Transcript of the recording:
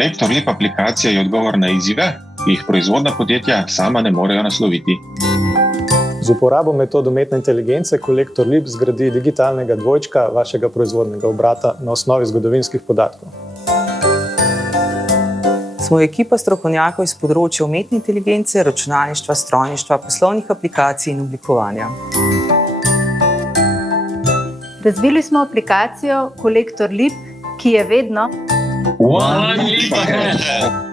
Kolektor Leap aplikacija je odgovor na izzive, ki jih proizvodna podjetja sama ne morejo nasloviti. Z uporabo metod umetne inteligence Kolektor Leap zgradi digitalnega dvojčka vašega proizvodnega obrata na osnovi zgodovinskih podatkov. Smo ekipa strokovnjakov iz področja umetne inteligence, računalništva, strojništva, poslovnih aplikacij in oblikovanja. Razvili smo aplikacijo Kolektor Leap, ki je vedno One leap ahead.